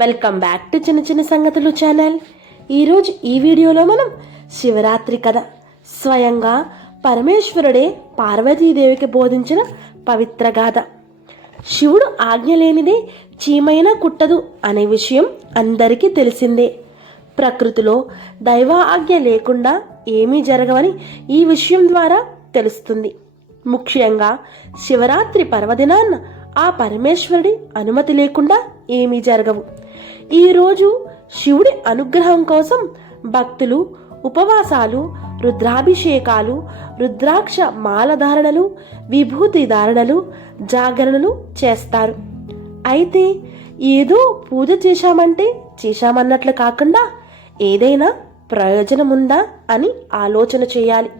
Welcome back to చిన్న చిన్న సంగతులు ఛానల్. ఈరోజు ఈ వీడియోలో మనం శివరాత్రి కథ. స్వయంగా పరమేశ్వరుడే పార్వతీదేవికి బోధించిన పవిత్ర గాథ. శివుడు ఆజ్ఞ లేనిదే చీమైనా కుట్టదు అనే విషయం అందరికీ తెలిసిందే. ప్రకృతిలో దైవ ఆజ్ఞ లేకుండా ఏమీ జరగవని ఈ విషయం ద్వారా తెలుస్తుంది. ముఖ్యంగా శివరాత్రి పర్వదినాన్న ఆ పరమేశ్వరుడి అనుమతి లేకుండా ఏమీ జరగవు. ఈరోజు శివుడి అనుగ్రహం కోసం భక్తులు ఉపవాసాలు రుద్రాభిషేకాలు రుద్రాక్ష మాలధారణలు విభూతి ధారణలు జాగరణలు చేస్తారు. అయితే ఏదో పూజ చేశామంటే చేశామన్నట్లు కాకుండా ఏదైనా ప్రయోజనం ఉందా అని ఆలోచన చేయాలి.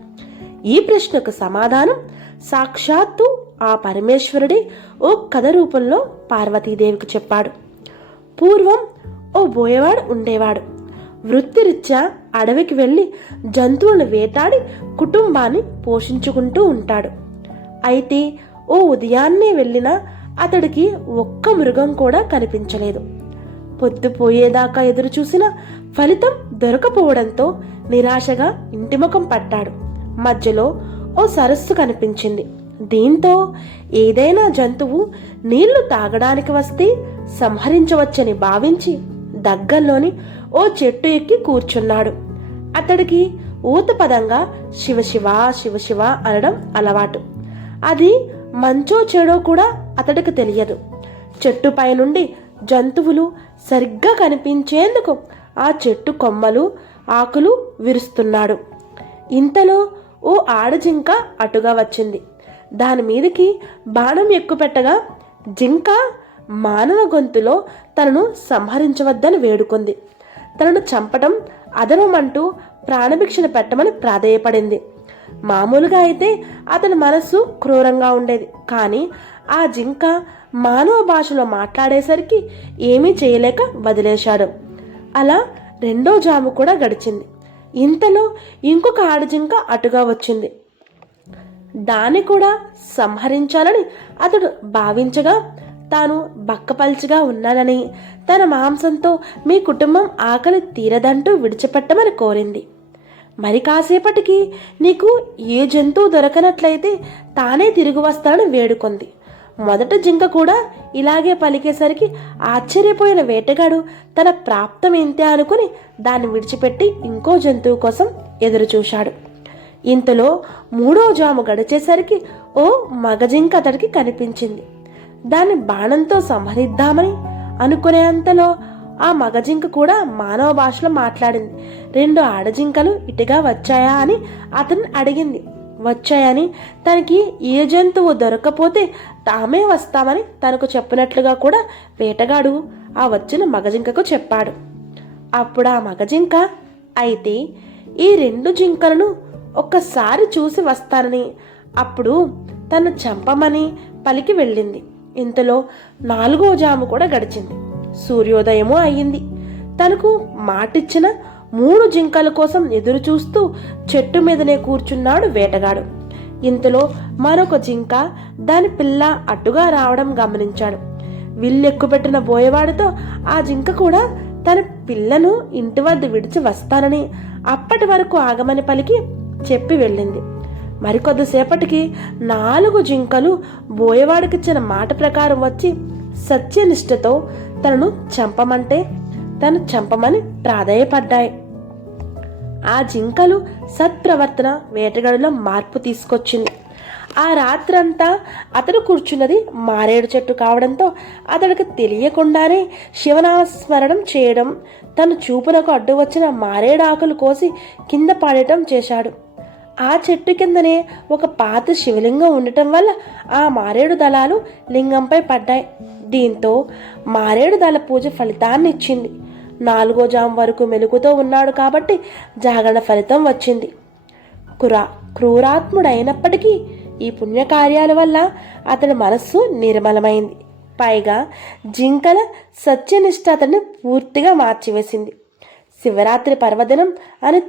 ఈ ప్రశ్నకు సమాధానం సాక్షాత్తు ఆ పరమేశ్వరుడే ఓ కథ రూపంలో పార్వతీదేవికి చెప్పాడు. పూర్వం ఓ బోయవాడు ఉండేవాడు. వృత్తిరీత్యా అడవికి వెళ్ళి జంతువులను వేటాడి కుటుంబాన్ని పోషించుకుంటూ ఉంటాడు. అయితే ఓ ఉదయాన్నే వెళ్ళినా అతడికి ఒక్క మృగం కూడా కనిపించలేదు. పొద్దుపోయేదాకా ఎదురు చూసినా ఫలితం దొరకపోవడంతో నిరాశగా ఇంటిముఖం పట్టాడు. మధ్యలో ఓ సరస్సు కనిపించింది. దీంతో ఏదైనా జంతువు నీళ్ళు తాగడానికి వస్తే సంహరించవచ్చని భావించి దగ్గరలోని ఓ చెట్టు ఎక్కి కూర్చున్నాడు. అతడికి ఊతపదంగా శివశివ శివశివ అనడం అలవాటు. అది మంచో చెడో కూడా అతడికి తెలియదు. చెట్టుపై నుండి జంతువులు సరిగ్గా కనిపించేందుకు ఆ చెట్టు కొమ్మలు ఆకులు విరుస్తున్నాడు. ఇంతలో ఓ ఆడజింక అటుగా వచ్చింది. దాని మీదకి బాణం ఎక్కుపెట్టగా జింక మానవ గొంతులో తనను సంహరించవద్దని వేడుకుంది. తనను చంపటం అదనమంటూ ప్రాణభిక్షణ పెట్టమని ప్రాధేయపడింది. మామూలుగా అయితే అతని మనస్సు క్రూరంగా ఉండేది. కానీ ఆ జింక మానవ భాషలో మాట్లాడేసరికి ఏమీ చేయలేక వదిలేశాడు. అలా రెండో జాము కూడా గడిచింది. ఇంతలో ఇంకొక ఆడజింక అటుగా వచ్చింది. దాన్ని కూడా సంహరించాలని అతడు భావించగా తాను బక్కపల్చిగా ఉన్నానని. తన మాంసంతో మీ కుటుంబం ఆకలి తీరదంటూ విడిచిపెట్టమని కోరింది. మరి కాసేపటికి నీకు ఏ జంతువు దొరకనట్లయితే తానే తిరిగి వస్తానని వేడుకుంది. మొదట జింక కూడా ఇలాగే పలికేసరికి ఆశ్చర్యపోయిన వేటగాడు తన ప్రాప్తం ఇంతే అనుకుని దాన్ని విడిచిపెట్టి ఇంకో జంతువు కోసం ఎదురుచూశాడు. ఇంతలో మూడో జాము గడిచేసరికి ఓ మగజింక అతడికి కనిపించింది. దాన్ని బాణంతో సంహరిద్దామని అనుకునే అంతలో ఆ మగజింక కూడా మానవ భాషలో మాట్లాడింది. రెండు ఆడజింకలు ఇటుగా వచ్చాయా అని అతన్ని అడిగింది. వచ్చాయని తనకి ఏ జంతువు దొరకపోతే తామే వస్తామని తనకు చెప్పినట్లుగా కూడా వేటగాడు ఆ వచ్చిన మగజింకకు చెప్పాడు. అప్పుడు ఆ మగజింక అయితే ఈ రెండు జింకలను ఒక్కసారి చూసి వస్తానని. అప్పుడు తను చంపమని పలికి వెళ్ళింది. ఇంతలో నాలుగో జాము కూడా గడిచింది. సూర్యోదయము అయ్యింది. తనకు మాటిచ్చిన మూడు జింకల కోసం ఎదురు చూస్తూ చెట్టు మీదనే కూర్చున్నాడు వేటగాడు. ఇంతలో మరొక జింక దాని పిల్ల అటుగా రావడం గమనించాడు. విల్లెక్కుపెట్టిన బోయవాడితో ఆ జింక కూడా తన పిల్లను ఇంటి వద్ద విడిచి వస్తానని అప్పటి వరకు ఆగమని పలికి చెప్పి వెళ్ళింది. మరికొద్దిసేపటికి నాలుగు జింకలు బోయవాడికిచ్చిన మాట ప్రకారం వచ్చి సత్యనిష్టతో తనను చంపమంటే తను చంపమని ప్రాధాయపడ్డాయి. ఆ జింకలు సత్ప్రవర్తన వేటగాడిలో మార్పు తీసుకొచ్చింది. ఆ రాత్రంతా అతడు కూర్చున్నది మారేడు చెట్టు కావడంతో అతడికి తెలియకుండానే శివనామస్మరణం చేయడం తన చూపునకు అడ్డు వచ్చిన మారేడు ఆకులు కోసి కింద పాడటం చేశాడు. ఆ చెట్టు కిందనే ఒక పాత శివలింగం ఉండటం వల్ల ఆ మారేడు దళాలు లింగంపై పడ్డాయి. దీంతో మారేడు దళ పూజ ఫలితాన్ని ఇచ్చింది నాలుగో జాం వరకు మెలుగుతో ఉన్నాడు కాబట్టి జాగరణ ఫలితం వచ్చింది. కురా క్రూరాత్ముడైనప్పటికీ ఈ పుణ్యకార్యాల వల్ల అతడి మనస్సు నిర్మలమైంది. పైగా జింకల సత్యనిష్ట అతన్ని పూర్తిగా మార్చివేసింది. శివరాత్రి పర్వదినం అని